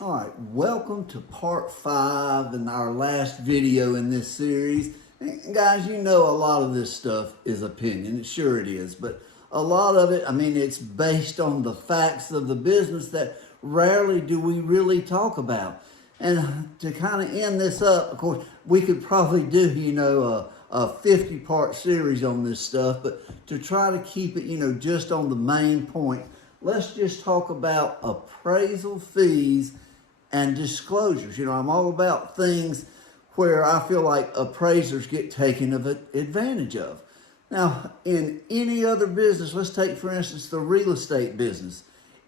All right, welcome to part 5 in our last video in this series. And guys, you know a lot of this stuff is opinion. Sure it is, but a lot of it, it's based on the facts of the business that rarely do we really talk about. And to kind of end this up, of course, we could probably do, a 50-part series on this stuff, but to try to keep it, just on the main point, let's just talk about appraisal fees and disclosures. I'm all about things where I feel like appraisers get taken advantage of. Now, in any other business, let's take, for instance, the real estate business.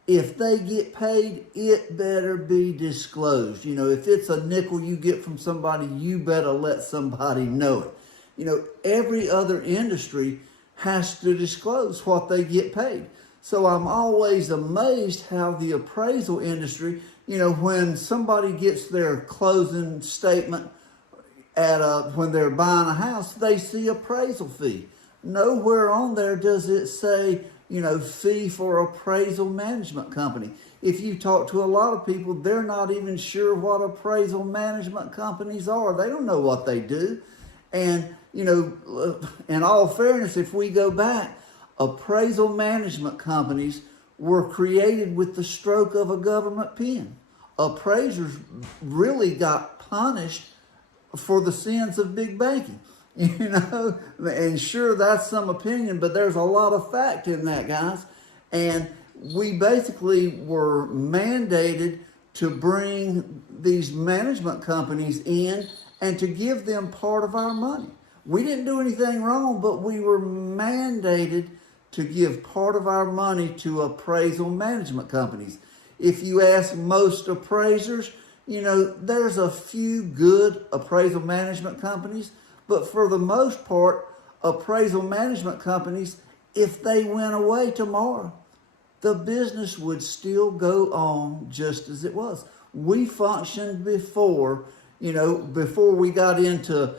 If they get paid, it better be disclosed. If it's a nickel you get from somebody, you better let somebody know it. Every other industry has to disclose what they get paid. So I'm always amazed how the appraisal industry, when somebody gets their closing statement when they're buying a house, they see appraisal fee. Nowhere on there does it say, fee for appraisal management company. If you talk to a lot of people, they're not even sure what appraisal management companies are. They don't know what they do. And, in all fairness, if we go back, appraisal management companies were created with the stroke of a government pen. Appraisers really got punished for the sins of big banking, and sure, that's some opinion, but there's a lot of fact in that, guys. And we basically were mandated to bring these management companies in and to give them part of our money. We didn't do anything wrong, but we were mandated to give part of our money to appraisal management companies. If you ask most appraisers, there's a few good appraisal management companies, but for the most part, appraisal management companies, if they went away tomorrow, the business would still go on just as it was. We functioned before we got into,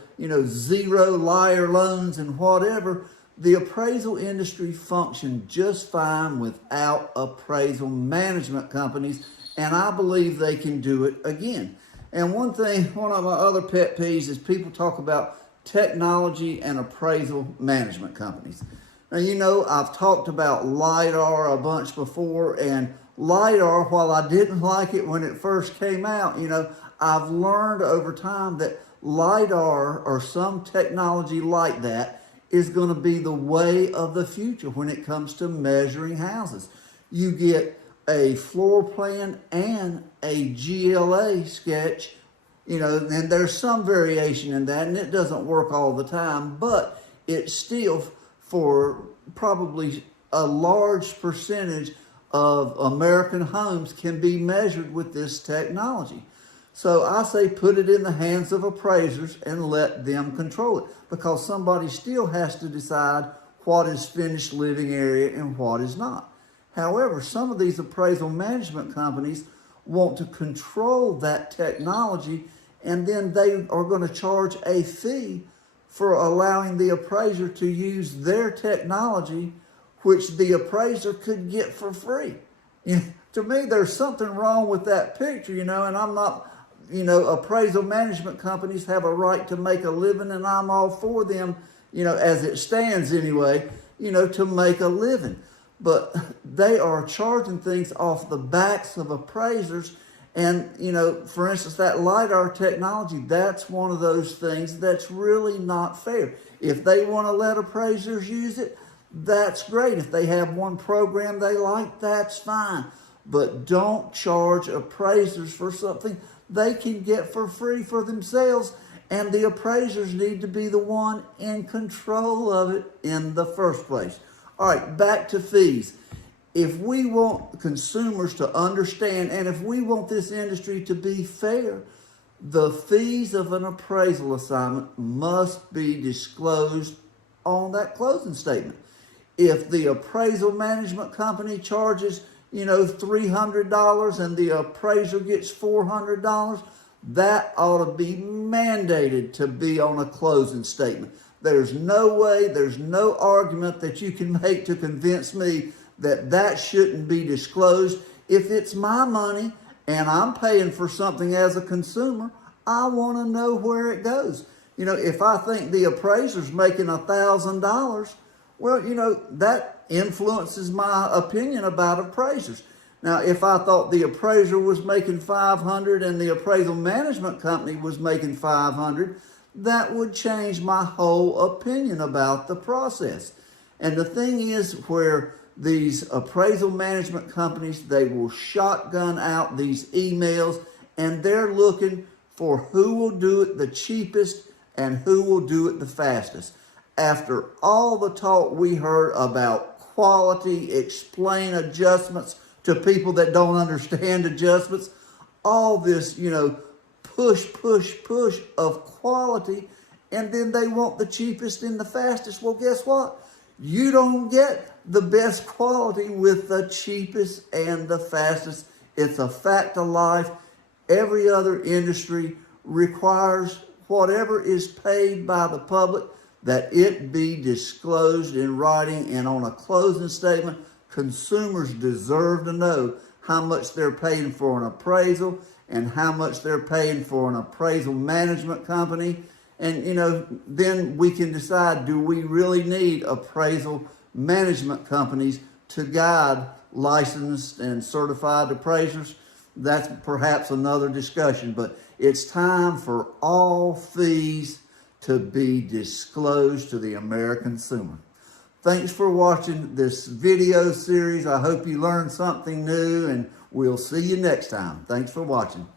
zero liar loans and whatever. The appraisal industry functioned just fine without appraisal management companies, and I believe they can do it again. And one of my other pet peeves is people talk about technology and appraisal management companies. Now, I've talked about LiDAR a bunch before, and LiDAR, while I didn't like it when it first came out, I've learned over time that LiDAR or some technology like that is going to be the way of the future when it comes to measuring houses. You get a floor plan and a GLA sketch, and there's some variation in that, and it doesn't work all the time, but it's still, for probably a large percentage of American homes, can be measured with this technology. So I say put it in the hands of appraisers and let them control it, because somebody still has to decide what is finished living area and what is not. However, some of these appraisal management companies want to control that technology, and then they are going to charge a fee for allowing the appraiser to use their technology, which the appraiser could get for free. To me, there's something wrong with that picture, and I'm not... appraisal management companies have a right to make a living, and I'm all for them, as it stands anyway, to make a living. But they are charging things off the backs of appraisers. And, for instance, that LiDAR technology, that's one of those things that's really not fair. If they want to let appraisers use it, that's great. If they have one program they like, that's fine. But don't charge appraisers for something they can get for free for themselves, and the appraisers need to be the one in control of it in the first place. All right, back to fees. If we want consumers to understand, and if we want this industry to be fair, the fees of an appraisal assignment must be disclosed on that closing statement. If the appraisal management company charges $300 and the appraiser gets $400, that ought to be mandated to be on a closing statement. There's no way, there's no argument that you can make to convince me that that shouldn't be disclosed. If it's my money and I'm paying for something as a consumer, I want to know where it goes. You know, if I think the appraiser's making $1,000, well, you know, that influences my opinion about appraisers. Now, if I thought the appraiser was making $500 and the appraisal management company was making $500, that would change my whole opinion about the process. And the thing is, where these appraisal management companies, they will shotgun out these emails, and they're looking for who will do it the cheapest and who will do it the fastest. After all the talk we heard about quality, explain adjustments to people that don't understand adjustments, all this, you know, push of quality, and then they want the cheapest and the fastest. Well, guess what? You don't get the best quality with the cheapest and the fastest. It's a fact of life. Every other industry requires whatever is paid by the public, that it be disclosed in writing and on a closing statement. Consumers deserve to know how much they're paying for an appraisal and how much they're paying for an appraisal management company. And, you know, then we can decide, do we really need appraisal management companies to guide licensed and certified appraisers? That's perhaps another discussion, but it's time for all fees to be disclosed to the American consumer. Thanks for watching this video series. I hope you learned something new, and we'll see you next time. Thanks for watching.